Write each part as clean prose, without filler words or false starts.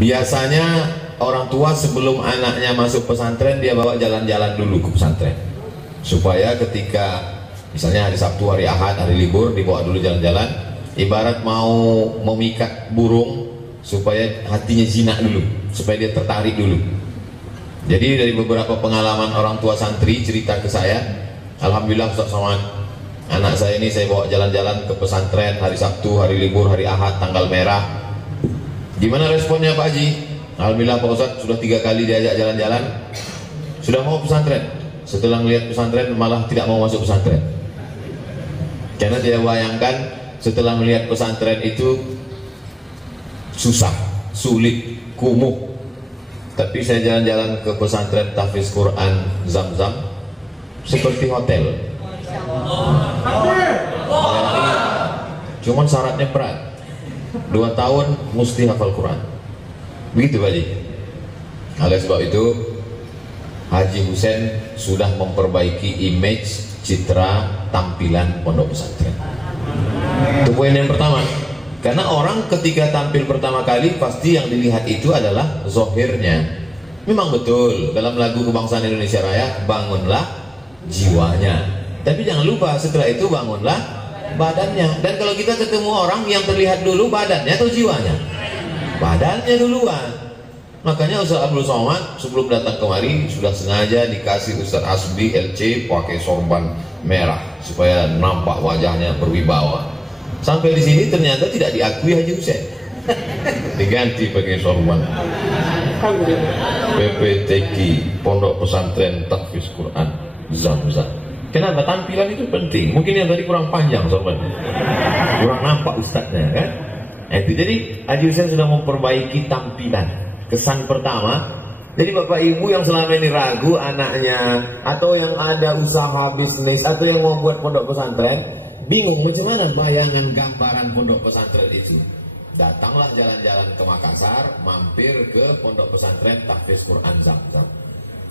Biasanya orang tua sebelum anaknya masuk pesantren dia bawa jalan-jalan dulu ke pesantren, supaya ketika misalnya hari Sabtu, hari Ahad, hari libur dibawa dulu jalan-jalan, ibarat mau memikat burung supaya hatinya jinak dulu, supaya dia tertarik dulu. Jadi dari beberapa pengalaman orang tua santri cerita ke saya, alhamdulillah Ustaz Somad, anak saya ini saya bawa jalan-jalan ke pesantren hari Sabtu, hari libur, hari Ahad, tanggal merah. Gimana responnya Pak Haji? Alhamdulillah Pak Ustaz, sudah 3 kali diajak jalan-jalan, sudah mau pesantren. Setelah melihat pesantren malah tidak mau masuk pesantren, karena dia bayangkan setelah melihat pesantren itu susah, sulit, kumuh. Tapi saya jalan-jalan ke pesantren tahfiz Quran Zam-Zam seperti hotel. Cuman syaratnya berat, 2 tahun mesti hafal Quran. Begitu Pak Haji. Oleh sebab itu Haji Husein sudah memperbaiki image, citra, tampilan pondok pesantren. Itu poin yang pertama. Karena orang ketika tampil pertama kali pasti yang dilihat itu adalah zohirnya. Memang betul dalam lagu kebangsaan Indonesia Raya, bangunlah jiwanya. Tapi jangan lupa setelah itu bangunlah badannya. Dan kalau kita ketemu orang yang terlihat dulu badannya atau jiwanya, badannya duluan. Makanya Ustaz Abdul Somad sebelum datang kemari sudah sengaja dikasih Ustaz Asbi LC pakai sorban merah supaya nampak wajahnya berwibawa. Sampai di sini ternyata tidak diakui Haji Husein, diganti pakai sorban PPTQ, Pondok Pesantren Tahfiz Quran Zam-Zam. Kenapa? Tampilan itu penting. Mungkin yang tadi kurang panjang sorbannya, kurang nampak ustadznya kan. Itu jadi Haji Husein sudah memperbaiki tampilan. Kesan pertama, jadi bapak ibu yang selama ini ragu anaknya, atau yang ada usaha bisnis, atau yang mau buat pondok pesantren, bingung macam mana bayangan gambaran pondok pesantren itu, datanglah jalan-jalan ke Makassar, mampir ke pondok pesantren tahfiz Quran Zam-Zam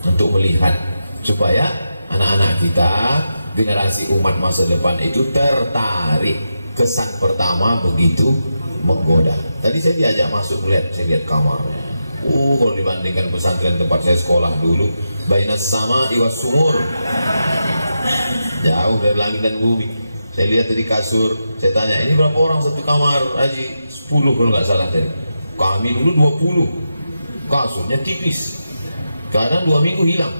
untuk melihat, supaya anak-anak kita, generasi umat masa depan itu tertarik. Kesan pertama begitu menggoda. Tadi saya diajak masuk melihat, saya lihat kamarnya. Kalau dibandingkan pesantren tempat saya sekolah dulu, bainas sama iwas sumur, jauh dari langit dan bumi. Saya lihat dari kasur, saya tanya, ini berapa orang satu kamar Haji? 10 kalau nggak salah tadi. Kami dulu 20. Kasurnya tipis, kadang 2 minggu hilang.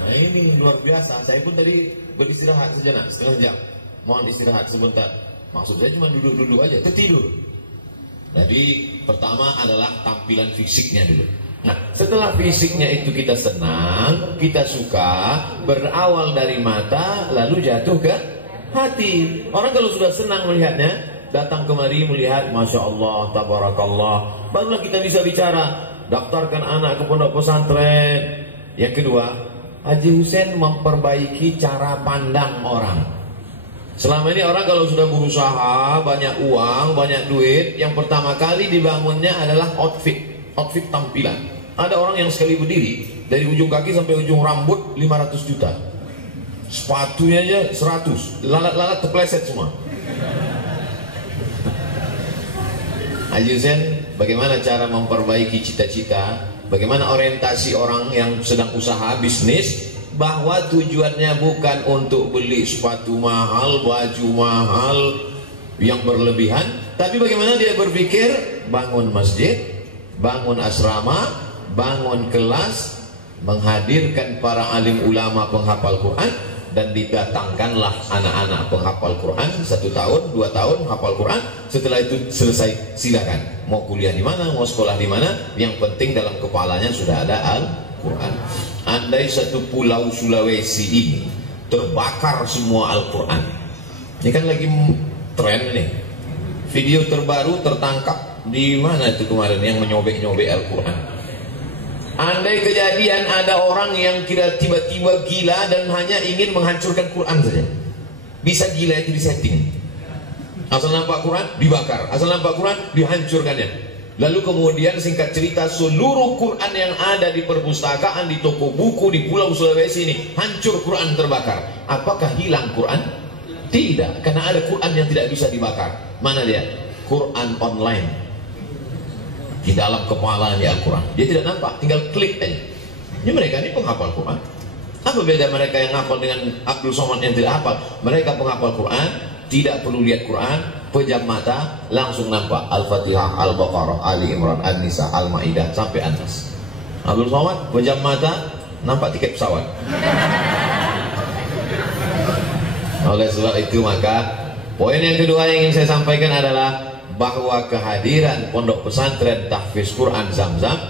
Nah ini luar biasa. Saya pun tadi beristirahat sejenak, setengah jam. Mohon istirahat sebentar. Maksud saya cuma duduk-duduk aja, tertidur. Jadi pertama adalah tampilan fisiknya dulu. Nah, setelah fisiknya itu kita senang, kita suka, berawal dari mata, lalu jatuh ke hati. Orang kalau sudah senang melihatnya, datang kemari melihat, Masya Allah, Tabarakallah, barulah kita bisa bicara, daftarkan anak ke pondok pesantren. Yang kedua, Haji Husein memperbaiki cara pandang orang. Selama ini orang kalau sudah berusaha, banyak uang, banyak duit, yang pertama kali dibangunnya adalah outfit tampilan. Ada orang yang sekali berdiri, dari ujung kaki sampai ujung rambut 500 juta. Sepatunya aja 100, lalat-lalat terpleset semua. Haji Husein bagaimana cara memperbaiki cita-cita, bagaimana orientasi orang yang sedang usaha bisnis, bahwa tujuannya bukan untuk beli sepatu mahal, baju mahal yang berlebihan, tapi bagaimana dia berpikir bangun masjid, bangun asrama, bangun kelas, menghadirkan para alim ulama penghafal Quran, dan didatangkanlah anak-anak penghafal Quran 1 tahun, 2 tahun hafal Quran. Setelah itu selesai, silakan mau kuliah di mana, mau sekolah di mana, yang penting dalam kepalanya sudah ada Al-Quran. Andai satu pulau Sulawesi ini terbakar semua Al-Quran, ini kan lagi tren nih, video terbaru tertangkap di mana itu kemarin yang menyobek-nyobek Al-Quran. Andai kejadian ada orang yang kira tiba-tiba gila dan hanya ingin menghancurkan Quran saja, bisa gila itu disetting. Asal nampak Quran dibakar, asal nampak Quran dihancurkannya. Lalu kemudian singkat cerita, seluruh Quran yang ada di perpustakaan, di toko buku di pulau Sulawesi ini hancur, Quran terbakar. Apakah hilang Quran? Tidak, karena ada Quran yang tidak bisa dibakar. Mana dia? Quran online. di dalam kepalanya Al-Quran. Dia tidak nampak, tinggal klik aja. Ini mereka ini penghafal Quran. Apa beda mereka yang hafal dengan Abdul Somad yang tidak hafal? Mereka penghafal Quran, tidak perlu lihat Quran, pejam mata, langsung nampak Al-Fatihah, Al-Baqarah, Ali Imran, An-Nisa, Al-Maidah sampai An-Nas. Abdul Somad pejam mata, nampak tiket pesawat. Oleh sebab itu maka poin yang kedua yang ingin saya sampaikan adalah bahwa kehadiran pondok pesantren tahfiz Quran Zam-Zam,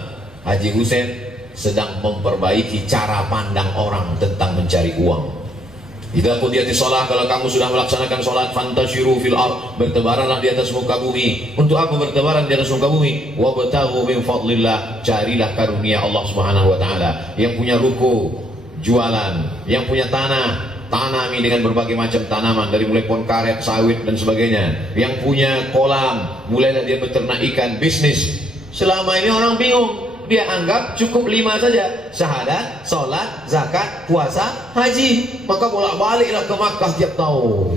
Haji Hussein sedang memperbaiki cara pandang orang tentang mencari uang. Idza qudiyatis shalah, kalau kamu sudah melaksanakan salat, fantashiru fil ard, bertebaranlah di atas muka bumi. Untuk apa bertebaran di atas muka bumi? Wabtaghu min fadlillah, carilah karunia Allah Subhanahu wa taala. Yang punya ruko, jualan, yang punya tanah, tanami dengan berbagai macam tanaman, dari mulai pohon karet, sawit dan sebagainya. Yang punya kolam, mulailah dia beternak ikan, bisnis. Selama ini orang bingung, dia anggap cukup 5 saja: syahadat, sholat, zakat, puasa, haji. Maka bolak-baliklah ke Makkah tiap tahun.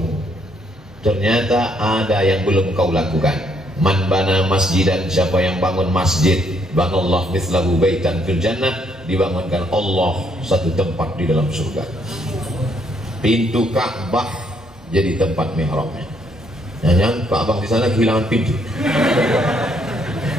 Ternyata ada yang belum kau lakukan. Man bana masjidan, siapa yang bangun masjid, banallah mithlahu baitan fil jannah, dibangunkan Allah satu tempat di dalam surga. Pintu Ka'bah jadi tempat mihrabnya. Yang Ka'bah di sana kehilangan pintu,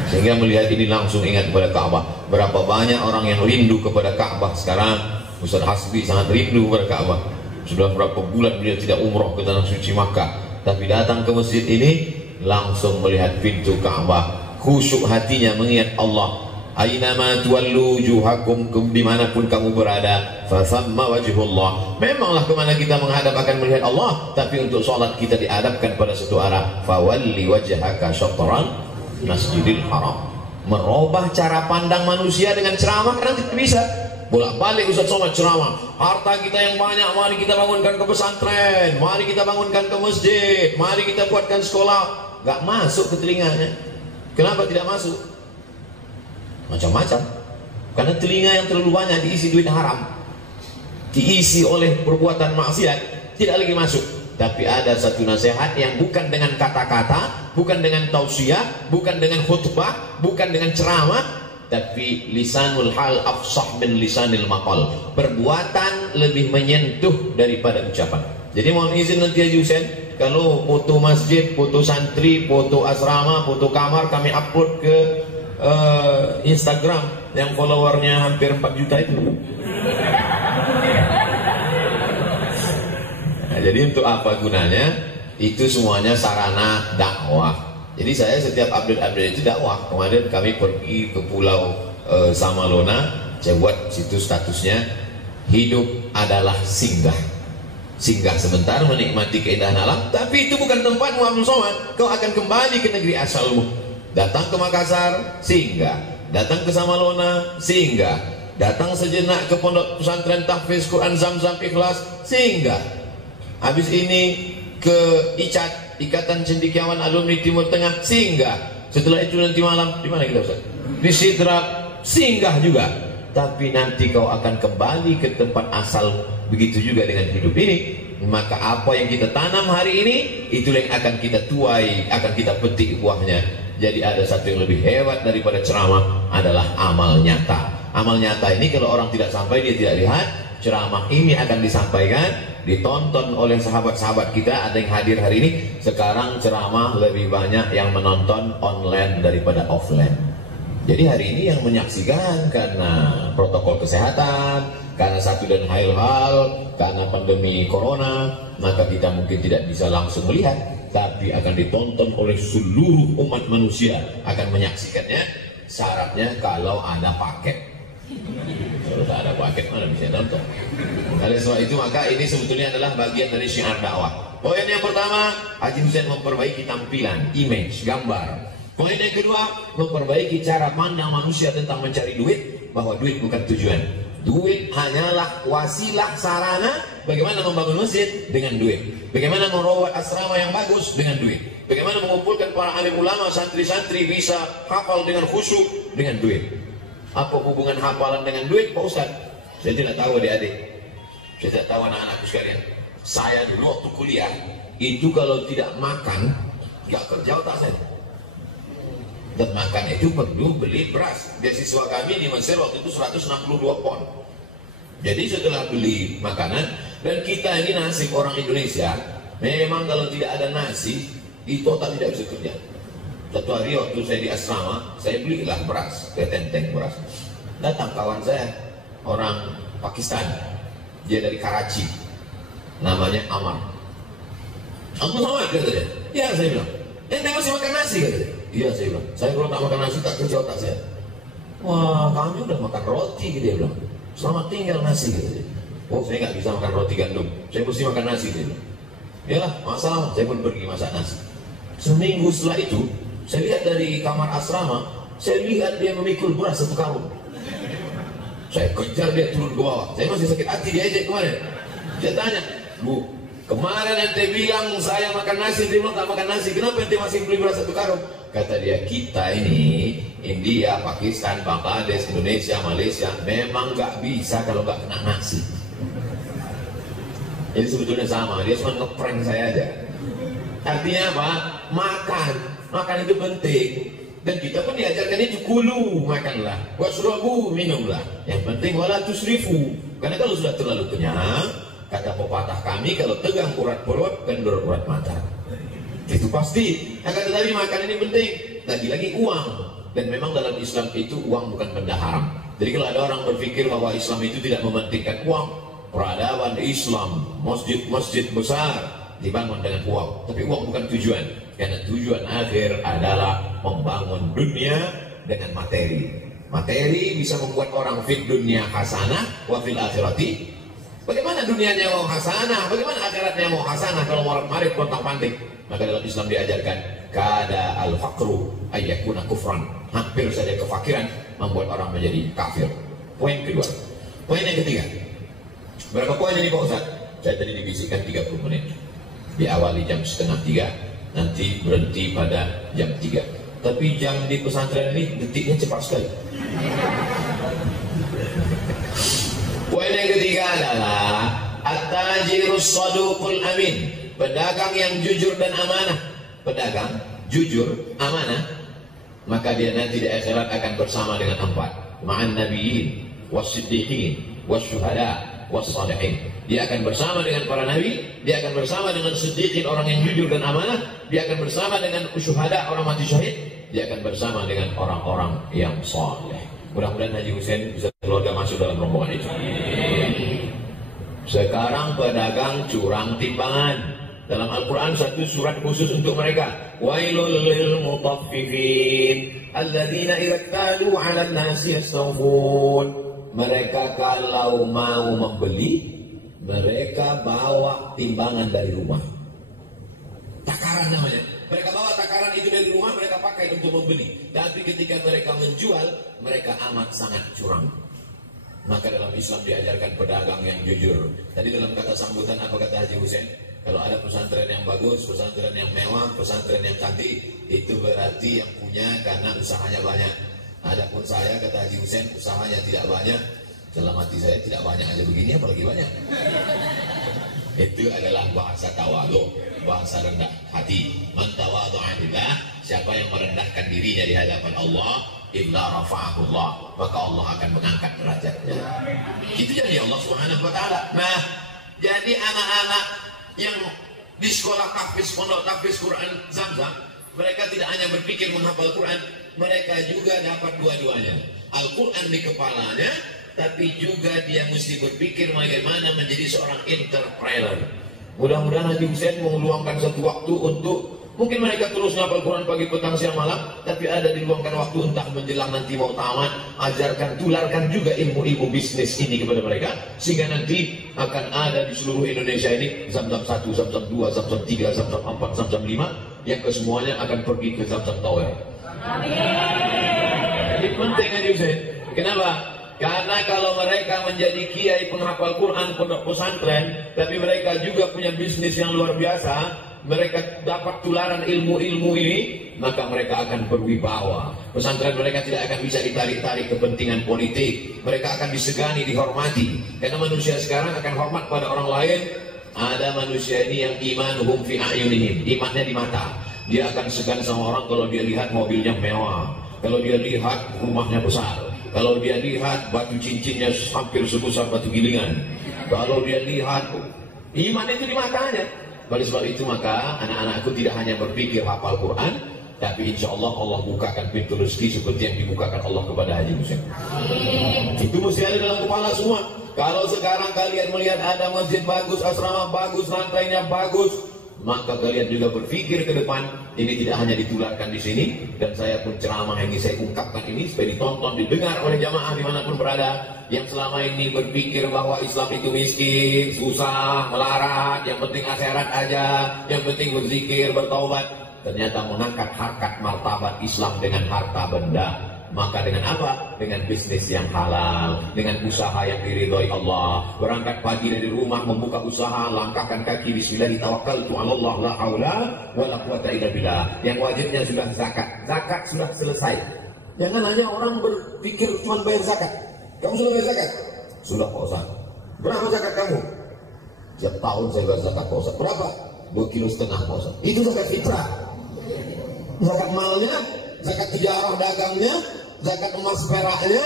sehingga melihat ini langsung ingat kepada Ka'bah. Berapa banyak orang yang rindu kepada Ka'bah sekarang. Ustaz Hasbi sangat rindu kepada Ka'bah. Sudah berapa bulan beliau tidak umroh ke tanah suci Makkah, tapi datang ke masjid ini langsung melihat pintu Ka'bah, khusyuk hatinya mengingat Allah. Aynama tuwallu wujuhakum, dimanapun kamu berada, fathamma wajhullah. Memanglah kemana kita menghadap akan melihat Allah, tapi untuk sholat kita dihadapkan pada satu arah. Fawalli wajhaka syatran masjidil haram. Merubah cara pandang manusia dengan ceramah kan tidak bisa. Bolak-balik Ustaz Somad ceramah, harta kita yang banyak mari kita bangunkan ke pesantren, mari kita bangunkan ke masjid, mari kita buatkan sekolah. Gak masuk ke telinganya. Kenapa tidak masuk? Macam-macam, karena telinga yang terlalu banyak diisi duit haram, diisi oleh perbuatan maksiat, tidak lagi masuk. Tapi ada satu nasihat yang bukan dengan kata-kata, bukan dengan tausiah, bukan dengan khutbah, bukan dengan ceramah, tapi lisanul hal afsah min lisanil maqal. Perbuatan lebih menyentuh daripada ucapan. Jadi mohon izin nanti Haji Hussein, kalau foto masjid, foto santri, foto asrama, foto kamar kami upload ke Instagram yang followernya hampir 4 juta itu. Nah, jadi untuk apa gunanya? Itu semuanya sarana dakwah. Jadi saya setiap update-update itu dakwah. Kemarin kami pergi ke pulau Samalona, saya buat situ statusnya, hidup adalah singgah. Singgah sebentar menikmati keindahan alam, tapi itu bukan tempatmu Abdul Somad. Kau akan kembali ke negeri asalmu. Datang ke Makassar, singgah. Datang ke Samalona, singgah. Datang sejenak ke pondok pesantren tahfiz Quran Zam-Zam Ikhlas, singgah. Habis ini ke ICAT, Ikatan Cendekiawan Alumni Timur Tengah, singgah. Setelah itu nanti malam di mana kita Ustaz? Di Sidrap, singgah juga. Tapi nanti kau akan kembali ke tempat asal. Begitu juga dengan hidup ini. Maka apa yang kita tanam hari ini, itulah yang akan kita tuai, akan kita petik buahnya. Jadi ada satu yang lebih hebat daripada ceramah, adalah amal nyata. Amal nyata ini kalau orang tidak sampai, dia tidak lihat. Ceramah ini akan disampaikan, ditonton oleh sahabat-sahabat kita. Ada yang hadir hari ini. Sekarang ceramah lebih banyak yang menonton online daripada offline. Jadi hari ini yang menyaksikan karena protokol kesehatan, karena satu dan hal, karena pandemi corona, maka kita mungkin tidak bisa langsung melihat, tapi akan ditonton oleh seluruh umat manusia, akan menyaksikannya. Syaratnya kalau ada paket. Kalau tak ada paket mana bisa nonton. Oleh sebab itu maka ini sebetulnya adalah bagian dari syiar dakwah. Poin yang pertama, Haji Hussein memperbaiki tampilan, image, gambar. Poin yang kedua, memperbaiki cara pandang manusia tentang mencari duit, bahwa duit bukan tujuan. Duit hanyalah wasilah, sarana. Bagaimana membangun masjid dengan duit, bagaimana merawat asrama yang bagus dengan duit, bagaimana mengumpulkan para alim ulama, santri-santri bisa hafal dengan khusyuk dengan duit. Apa hubungan hafalan dengan duit Pak Ustaz? Saya tidak tahu adik-adik, saya tidak tahu anak-anakku sekalian. Saya dulu waktu kuliah itu kalau tidak makan, gak kerja otak saya. Dan makan itu perlu beli beras. Beasiswa kami di Mesir waktu itu 162 pon. Jadi setelah beli makanan, dan kita ini nasib orang Indonesia, memang kalau tidak ada nasi, di total tidak bisa kerja. Satu hari waktu saya di asrama, saya belilah beras, ketenteng beras. Datang kawan saya, orang Pakistan, dia dari Karachi, namanya Amar. Aku sama kata dia. Ya, saya bilang, ente masih makan nasi kata dia. Iya, saya bilang, saya kalau tak makan nasi tak kerja otak saya. Wah, kami udah makan roti, dia bilang. Selamat tinggal nasi kata dia. Oh, saya nggak bisa makan roti gandum, saya mesti makan nasi dia bilang. Yalah, masalah, saya pun pergi masak nasi. Seminggu setelah itu, saya lihat dari kamar asrama, saya lihat dia memikul beras 1 karung. Saya kejar dia turun ke bawah. Saya masih sakit hati diajak kemarin. Saya tanya, Bu, kemarin ente bilang saya makan nasi, dia bilang tak makan nasi. Kenapa ente masih beli beras 1 karung? Kata dia, kita ini India, Pakistan, Bangladesh, Indonesia, Malaysia memang nggak bisa kalau nggak kena nasi. Jadi sebetulnya sama, dia cuma ngeprank saya aja. Artinya apa? Makan itu penting. Dan kita pun diajarkan itu, kulu, makanlah, wasrabu, minumlah. Yang penting wala tusrifu. Karena kalau sudah terlalu kenyang, kata pepatah kami, kalau tegang urat perut, kendor urat mata. Itu pasti. Akan tetapi makan ini penting. Lagi-lagi uang. Dan memang dalam Islam itu uang bukan benda haram. Jadi kalau ada orang berpikir bahwa Islam itu tidak mementingkan uang, peradaban Islam, masjid-masjid besar dibangun dengan uang. Tapi uang bukan tujuan. Karena tujuan akhir adalah membangun dunia dengan materi. Materi bisa membuat orang fit dunia hasanah wa fil akhirati. Bagaimana dunianya mau hasanah? Bagaimana akhiratnya mau hasanah kalau morat-marit pontang-panting? Maka dalam Islam diajarkan kada al-faqru ayyakuna kufran. Hampir saja kefakiran membuat orang menjadi kafir. Poin kedua. Poin yang ketiga. Berapa poin ini Pak Ustaz? Saya tadi dibisikkan 30 menit. Diawali jam 2:30. Nanti berhenti pada jam 3. Tapi jam di pesantren ini detiknya cepat sekali. Poin yang ketiga adalah at-tajirus saduqul amin, pedagang yang jujur dan amanah. Pedagang jujur, amanah, maka dia nanti di akhirat akan bersama dengan 4, ma'an nabiyyin was-siddiqin was-syuhada was-salihin. Dia akan bersama dengan para nabi, dia akan bersama dengan siddiqin, orang yang jujur dan amanah, dia akan bersama dengan syuhada, orang mati syahid, dia akan bersama dengan orang-orang yang saleh. Mudah-mudahan Haji Hussein bisa keluarga masuk dalam rombongan itu. Sekarang pedagang curang timbangan. Dalam Al-Quran satu surat khusus untuk mereka. Wailul lil mutaffifin alladzina idza qalu 'alan nasi yastawfun. Mereka kalau mau membeli, mereka bawa timbangan dari rumah. Takaran namanya. Mereka bawa takaran itu dari rumah, mereka pakai untuk membeli. Tapi ketika mereka menjual, mereka amat sangat curang. Maka dalam Islam diajarkan pedagang yang jujur. Tadi dalam kata sambutan apa kata Haji Hussein? Kalau ada pesantren yang bagus, pesantren yang mewah, pesantren yang cantik, itu berarti yang punya karena usahanya banyak. Adapun saya, kata Haji Hussein, usahanya tidak banyak. Dalam hati saya tidak banyak aja begini, apalagi banyak. Itu adalah bahasa tawadhu, bahasa rendah hati. Man tawadhu'a lillah, siapa yang merendahkan dirinya di hadapan Allah, illa rafa'ahu Allah, maka Allah akan mengangkat derajatnya. Itu jadi Allah Subhanahu wa taala. Nah, jadi anak-anak yang di sekolah tahfiz, pondok tahfiz Quran Zamzam, mereka tidak hanya berpikir menghafal Quran, mereka juga dapat dua-duanya. Al-Quran di kepalanya, tapi juga dia mesti berpikir bagaimana menjadi seorang entrepreneur. Mudah-mudahan Haji Hussein meluangkan satu waktu untuk, mungkin mereka terus menghafal Quran pagi, petang, siang, malam, tapi ada diluangkan waktu entah menjelang nanti mau tamat, ajarkan, tularkan juga ilmu-ilmu bisnis ini kepada mereka, sehingga nanti akan ada di seluruh Indonesia ini Zamzam 1, Zamzam 2, Zamzam 3, Zamzam 4, Zamzam 5, yang kesemuanya akan pergi ke Zamzam Tower. Jadi penting Haji Hussein. Kenapa? Karena kalau mereka menjadi kiai penghafal Quran pondok pesantren, tapi mereka juga punya bisnis yang luar biasa, mereka dapat tularan ilmu-ilmu ini, maka mereka akan berwibawa. Pesantren mereka tidak akan bisa ditarik-tarik kepentingan politik. Mereka akan disegani, dihormati. Karena manusia sekarang akan hormat pada orang lain. Ada manusia ini yang imanuhum fi a'yunihim, imannya di mata. Dia akan segan sama orang kalau dia lihat mobilnya mewah, kalau dia lihat rumahnya besar, kalau dia lihat batu cincinnya hampir sebesar batu gilingan, kalau dia lihat iman itu di matanya. Oleh sebab itu maka anak-anakku tidak hanya berpikir hafal Quran, tapi insya Allah Allah bukakan pintu rezeki seperti yang dibukakan Allah kepada Haji Hussein. Itu mesti ada dalam kepala semua. Kalau sekarang kalian melihat ada masjid bagus, asrama bagus, lantainya bagus, maka kalian juga berpikir ke depan. Ini tidak hanya ditularkan di sini, dan saya pun ceramah yang ingin saya ungkapkan ini supaya ditonton, didengar oleh jamaah dimanapun berada, yang selama ini berpikir bahwa Islam itu miskin, susah, melarat, yang penting akhirat aja, yang penting berzikir, bertaubat. Ternyata mengangkat harkat martabat Islam dengan harta benda. Maka dengan apa? Dengan bisnis yang halal, dengan usaha yang diridhoi Allah. Berangkat pagi dari rumah membuka usaha, langkahkan kaki bismillah, tawakkaltu 'ala Allah, la haula wala quwata illa billah. Yang wajibnya sudah zakat. Zakat sudah selesai. Jangan hanya orang berpikir cuma bayar zakat. Kamu sudah bayar zakat? Sudah, Pak Ustaz. Berapa zakat kamu? Tiap tahun saya bayar zakat, Pak Ustaz. Berapa? 2,5 kilo, Pak Ustaz. Itu zakat fitrah. Zakat malnya, zakat tijarah dagangnya, zakat emas peraknya.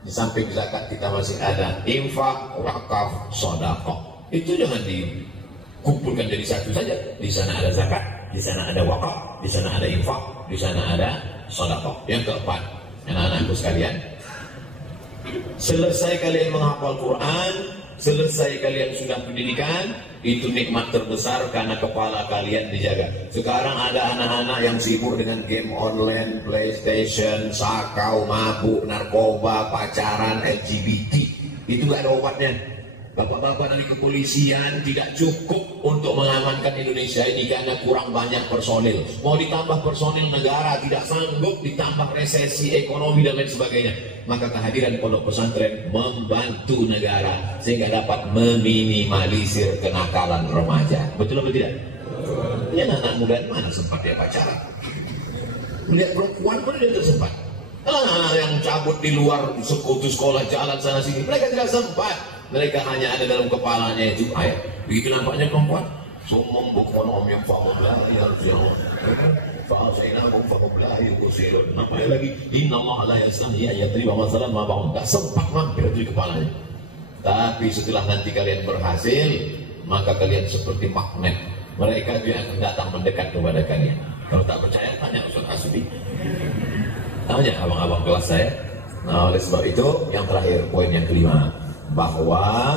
Di samping zakat kita masih ada infak, wakaf, sedekah. Itu jangan dikumpulkan jadi satu saja. Di sana ada zakat, di sana ada wakaf, di sana ada infak, di sana ada sedekah. Yang keempat, anak-anakku sekalian, selesai kalian menghafal Quran, selesai kalian sudah pendidikan, itu nikmat terbesar karena kepala kalian dijaga. Sekarang ada anak-anak yang sibuk dengan game online, PlayStation, sakau, mabuk, narkoba, pacaran, LGBT. Itu gak ada obatnya. Bapak-bapak dari kepolisian tidak cukup untuk mengamankan Indonesia ini karena kurang banyak personil. Mau ditambah personil negara tidak sanggup, ditambah resesi ekonomi dan lain sebagainya. Maka kehadiran pondok pesantren membantu negara sehingga dapat meminimalisir kenakalan remaja. Betul atau tidak? Ya, anak muda mana sempat dia pacaran? Melihat perempuan pun dia tersempat. Anak-anak yang cabut di luar sekutu sekolah jalan sana sini, mereka tidak sempat. Mereka hanya ada dalam kepalanya itu ayat. Begitu nampaknya perempuan, sumum bukan om yang fahumlah ya Rasulullah. Fa'asainakum fahumlah yusilun. Nampaknya lagi Inna Allah la yastahi ayatri wa masalah ma ba'un. Tak sempat mampir di kepalanya. Tapi setelah nanti kalian berhasil, maka kalian seperti magnet. Mereka juga akan datang mendekat kepada kalian. Kalau tak percaya, tanya Ustaz Hasbi. Tanya abang-abang kelas saya. Nah, oleh sebab itu, yang terakhir, poin yang kelima, bahwa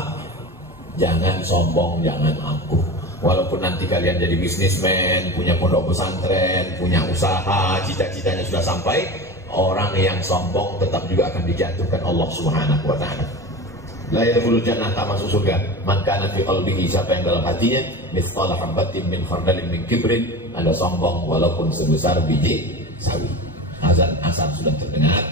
jangan sombong, jangan angkuh. Walaupun nanti kalian jadi bisnismen, punya pondok pesantren, punya usaha, cita-citanya sudah sampai, orang yang sombong tetap juga akan dijatuhkan Allah Subhanahu wa ta'ala. La yadkhulul jannah, tak masuk surga man kana fi qalbihi, siapa yang dalam hatinya mithqala habatin min khardalin min kibrin, ada sombong walaupun sebesar biji sawi. Azan asar sudah terdengar.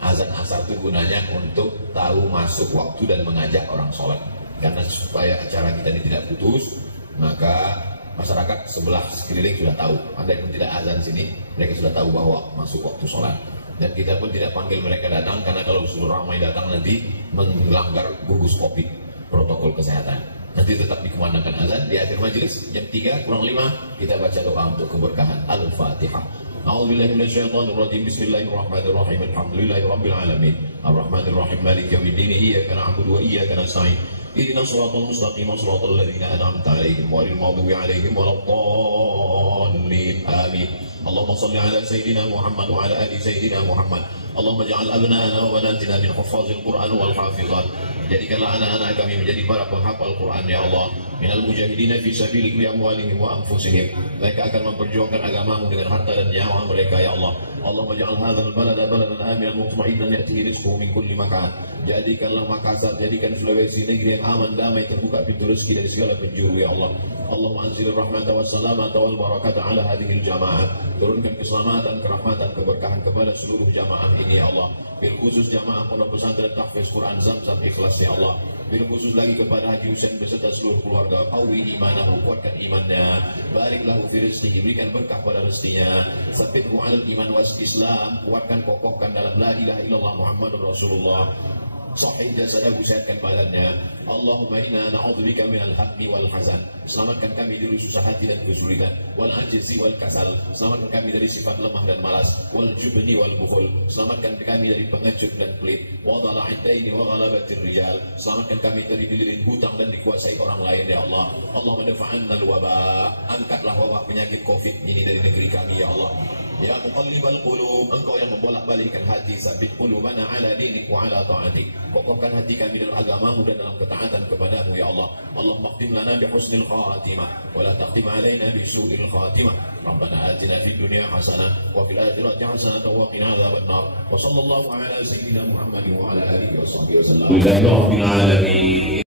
Azan asar itu gunanya untuk tahu masuk waktu dan mengajak orang sholat. Karena supaya acara kita ini tidak putus, maka masyarakat sebelah sekeliling sudah tahu. Andai pun tidak azan sini, mereka sudah tahu bahwa masuk waktu sholat. Dan kita pun tidak panggil mereka datang, karena kalau suruh ramai datang nanti melanggar gugus COVID, protokol kesehatan. Nanti tetap dikumandangkan azan di akhir majelis jam 3 kurang 5 kita baca doa untuk keberkahan. Al-Fatihah. A'udzubillahi minasyaitonir rajim. Bismillahirrahmanirrahim. Alhamdulillahirabbil alamin. Arrahmanirrahim. Maliki yaumiddin. Iyyaka na'budu wa iyyaka nasta'in. Ihdinas siratal mustaqim. Shiratal ladzina an'amta 'alaihim ghairil maghdubi 'alaihim waladdallin. Amin. Allahumma shalli ala sayyidina Muhammad wa ala ali sayyidina Muhammad. Allahumma ja'al abna'ana wa banatina min huffazil Qur'an wal hafizat. Jadikanlah anak-anak kami menjadi para penghafal Quran ya Allah. Minal mujahidina fi sabilik bi amwalihim wa anfusihim. Mereka akan memperjuangkan agamamu dengan harta dan nyawa mereka ya Allah. Allahumma ja'al hadzal balada baladan aminan mutma'innan ya'tihi rizquhu min kulli makan. Jadikanlah Makassar, jadikan Sulawesi negeri yang aman, damai, terbuka pintu rezeki dari segala penjuru ya Allah. Allahumma anzil rahmata wa salamata wal barakata ala hadhil jamaah. Turunkan keselamatan, kerahmatan, keberkahan kepada seluruh jamaah ini ya Allah. Bil khusus jamaah pondok pesantren tahfiz Quran Zamzam Ikhlas ya Allah. Bil khusus lagi kepada Haji Hussein beserta seluruh keluarga. Qawi imanahu, kuatkan imannya. Barik lahu fi rizqihi, berikan berkah pada rezekinya. Sabithu 'alal iman was Islam, kuatkan, kokohkan dalam la ilaha illallah Muhammadur Rasulullah. Sahih jasadahu, sehatkan badannya. Allahumma inna na'udzubika minal hammi wal hazan. Selamatkan kami dari susah hati dan kesulitan. Wal ajzi wal kasal. Selamatkan kami dari sifat lemah dan malas. Wal jubni wal bukhul. Selamatkan kami dari pengecut dan pelit. Wa dhala'id daini wa ghalabatir rijal. Selamatkan kami dari dililit hutang dan dikuasai orang lain ya Allah. Allahumma dafa'anna al-waba. Angkatlah wabah penyakit Covid ini dari negeri kami ya Allah. Ya muqallibal qulub, engkau yang membolak-balikkan hati, sabit qulubana ala dinik wa ala ta'atik. Kokohkan hati kami dalam agamamu dan dalam ketaatan kepadamu ya Allah. Allahumma khtim lana bi husnil khatimah wa la taqtim alaina bi su'il khatimah. Rabbana atina fid dunya hasanah wa fil akhirati hasanah wa qina adzaban nar. Wa sallallahu ala sayyidina Muhammadin wa ala alihi wa sahbihi wasallam. Alhamdulillahirabbil alamin.